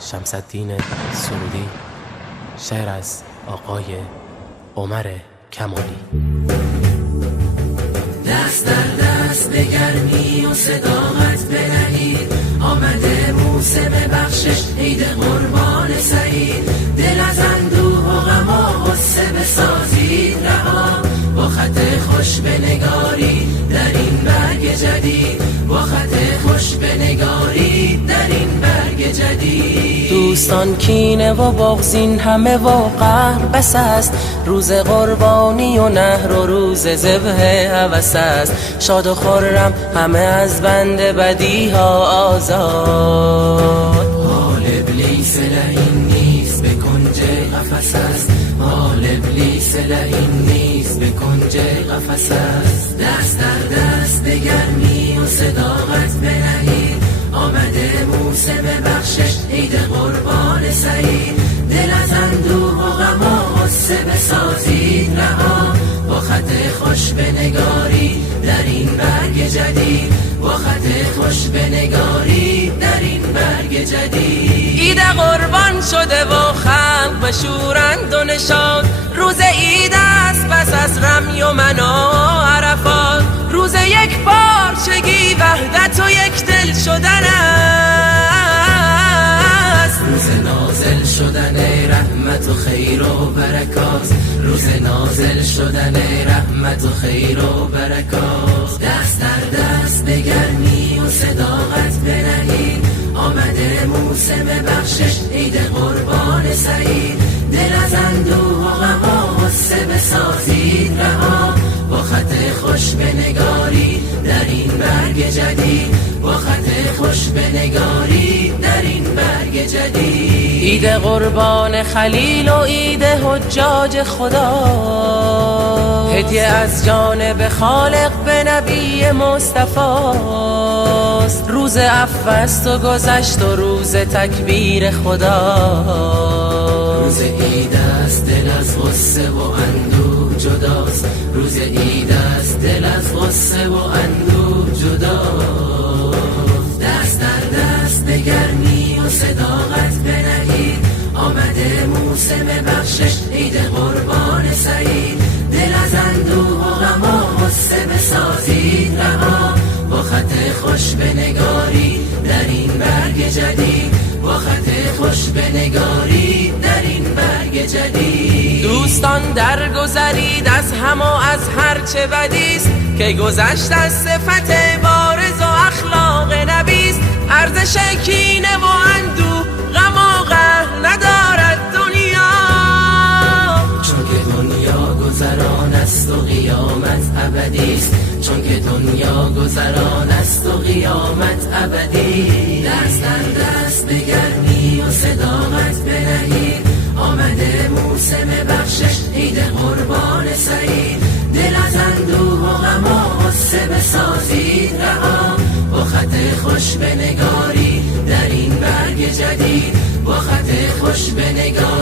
شمس‌الدین سرودی، شعر از آقای عمر کمالی. دست در دست به گرمی و صداقت بنهید، آمده موسم بخشش عید قربان سعید. دل از اندوه و غم و غصه بسازید رها، با خط خوش بنگارید در این برگ جدید، با خط خوش بنگارید در این برگ جدید. دوستان کینه و بغضین همه و قهر بس است، روز قربانی و نهر و روز ذبح هوس است. شاد و خرم همه از بند بدی ها آزاد. حال ابلیس لعین نیست به کنج قفس است، حال ابلیس لعین نیست به کنج قفس است. دست در دست به گرمی و صداقت بنهید، آمده موسم بخشش عید قربان سعید. دل از اندوه و غم و غصه بسازید رها، با خط خوش بنگارید در این برگ جدید، با خط خوش بنگارید در این برگ جدید. عید قربان شده و خلق بشورند و نشاد، روز عید است پس از رمی و منا عرفات. روز یک پارچگی وحدت و یک دل شدن است، روز نازل شدن رحمت و خیر و برکات، روز نازل شدن رحمت و خیر و برکات. دست در دست به گرمی و صداقت بنهید، آمده موسم بخشش عید قربان سعید. دل از اندوه و غم و غصه بسازید رها، با خط خوش بنگارید در این برگ جدید، با خط خوش بنگارید در این برگ جدید. عید قربان خلیل و عید حجاج خدا، هدیه از جانب خالق به نبی مصطفی است. روز عفو است و گذشت و روز تکبیر خدا. روز عید است دل از غصه و اندوه جداست، روز عید است دل از غصه و اندوه جداست. دست در دست به گرمی و صداقت بنهید، آمده موسم بخشش عید قربان سعید. دل از اندوه و غم و غصه بسازید رها، با خط خوش بنگارید در این برگ جدید، با خط خوش بنگارید در این برگ جدید. دوستان درگذرید از هم و از هر چه بدیست، که گذشت از صفت بارز و اخلاق نبیست. ارزش کینه و اندوه غم و قهر ندارد دنیا، چون که دنیا گذران است و قیامت ابدیست، چون که دنیا گذران است و قیامت ابدی. دست در دست به گرمی و صداقت بنهید، آمده موسم بخشش عید قربان سعید. دل از اندوه و غم و غصه بسازید رها، با خط خوش بنگارید در این برگ جدید، با خط خوش بنگارید